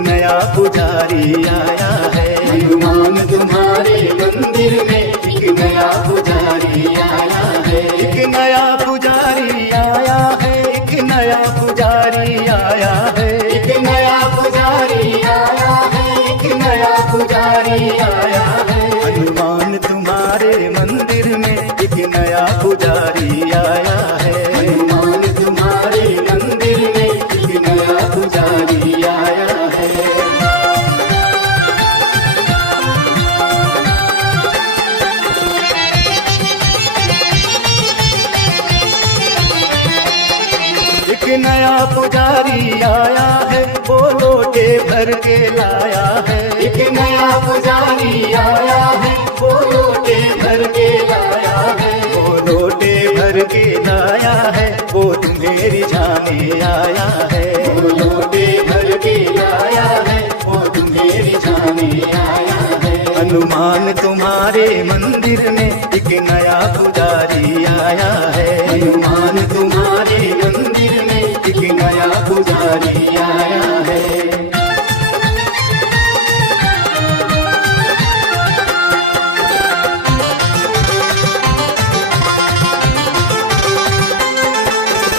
नया पुजारी आया है। हनुमान तुम्हारे मंदिर में एक नया पुजारी आया है। एक नया पुजारी आया है, एक नया पुजारी आया है। एक नया पुजारी आया है, एक नया पुजारी आया है। हनुमान तुम्हारे मंदिर में एक नया पुजारी आया है। हनुमान तुम्हारे मंदिर में एक नया पुजारी आया है। एक नया पुजारी आया है, वो लोटे भर के लाया है। एक नया पुजारी आया है, वो लोटे भर के लाया है। वो लोटे भर के लाया है, वो तुम्हें रिझाने आया है। वो लोटे भर के लाया है, वो तुम्हें रिझाने आया है। हनुमान तुम्हारे मंदिर में एक नया पुजारी आया है। हनुमान तुम्हारे मंदिर में एक नया पुजारी आया है।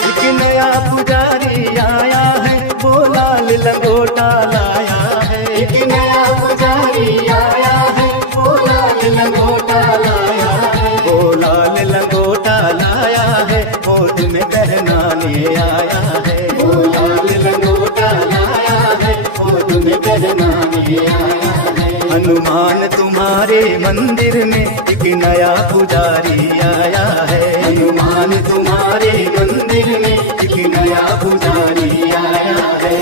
एक नया पुजारी आया है, वो लाल लंगोटा लाया है। एक नया पुजारी आया है, वो लाल लंगोटा लाया है। वो लाल लंगोटा लाया है, वो तुम्हें पहनाने आया है। वो लाल लंगोटा लाया है, वो तुम्हें पहनाने आया है। हनुमान तुम्हारे मंदिर में एक नया पुजारी आया है। हनुमान तुम्हारे मंदिर में एक नया पुजारी आया है।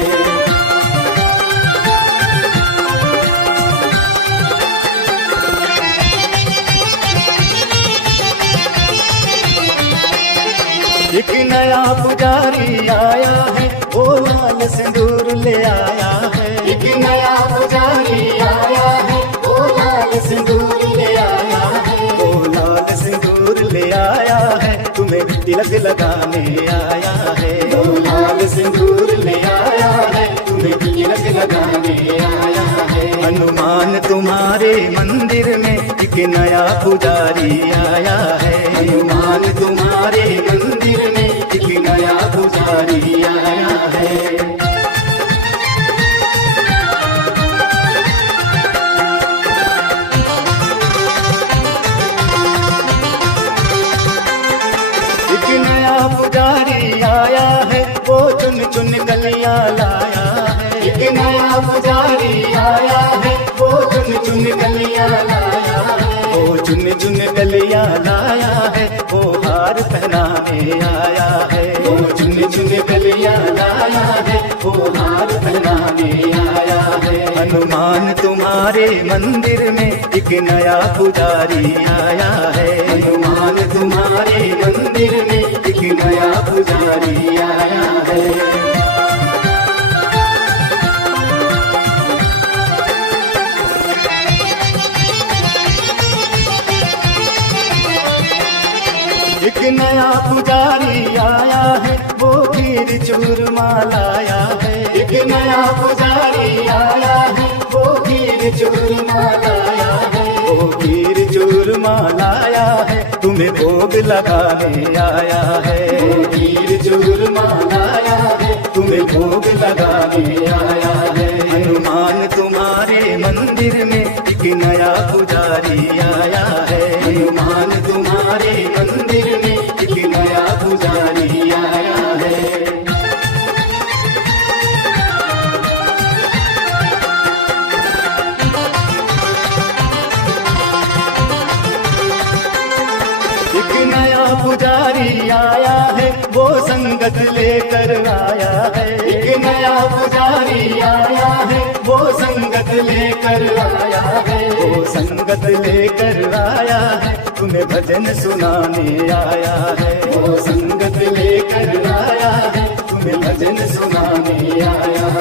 एक नया पुजारी आया है, वो लाल सिंदूर ले आया है। एक नया पुजारी आया है, वो लाल सिंदूर ले आया है। वो लाल सिंदूर ले आया है, तुम्हें तिलक लगाने आया है। वो लाल सिंदूर ले आया है, तुम्हें तिलक लगाने आया है। हनुमान तुम्हारे मंदिर में एक नया पुजारी आया है। हनुमान तुम्हारे मंदिर में एक नया पुजारी आया है। एक नया पुजारी आया है, वो चुन चुन कलियां लाया है। एक नया पुजारी आया है, वो चुन चुन कलियां लाया है। वो चुन चुन कलियां लाया है, वो हार पहनाने आया है। वो चुन चुन कलियां लाया है, वो हार पहनाने आया है। हनुमान तुम्हारे मंदिर में एक नया पुजारी आया है। हनुमान तुम्हारे मंदिर में एक नया पुजारी आया है। एक नया पुजारी आया है, वो खीर चूरमा लाया है। एक नया पुजारी आया है, वो खीर चूरमा लाया है। वो खीर चूरमा लाया है, तुम्हें भोग लगाने आया है। वो खीर चूरमा लाया है, तुम्हें भोग लगाने आया है। हनुमान तुम्हारे मंदिर में एक नया पुजारी आया है। हनुमान तुम्हारे मंदिर में एक नया पुजारी आया है। एक नया पुजारी आया है, वो संगत लेकर आया है। एक नया पुजारी आया है, वो संगत लेकर आया है। वो संगत लेकर आया है, तुम्हें भजन सुनाने आया है। वो संगत लेकर आया है, तुम्हें भजन सुनाने आया है।